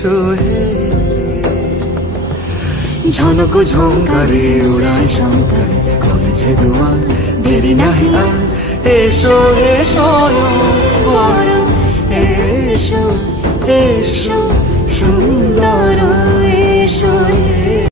এসো হে। ঝনক ঝঙ্কারে উড়ায় শঙ্কারে কমেছে দুয়ার, দেরি নাহি আর, এসো হে স্বয়ংবর, এসো এসো সুন্দর, এসো হে।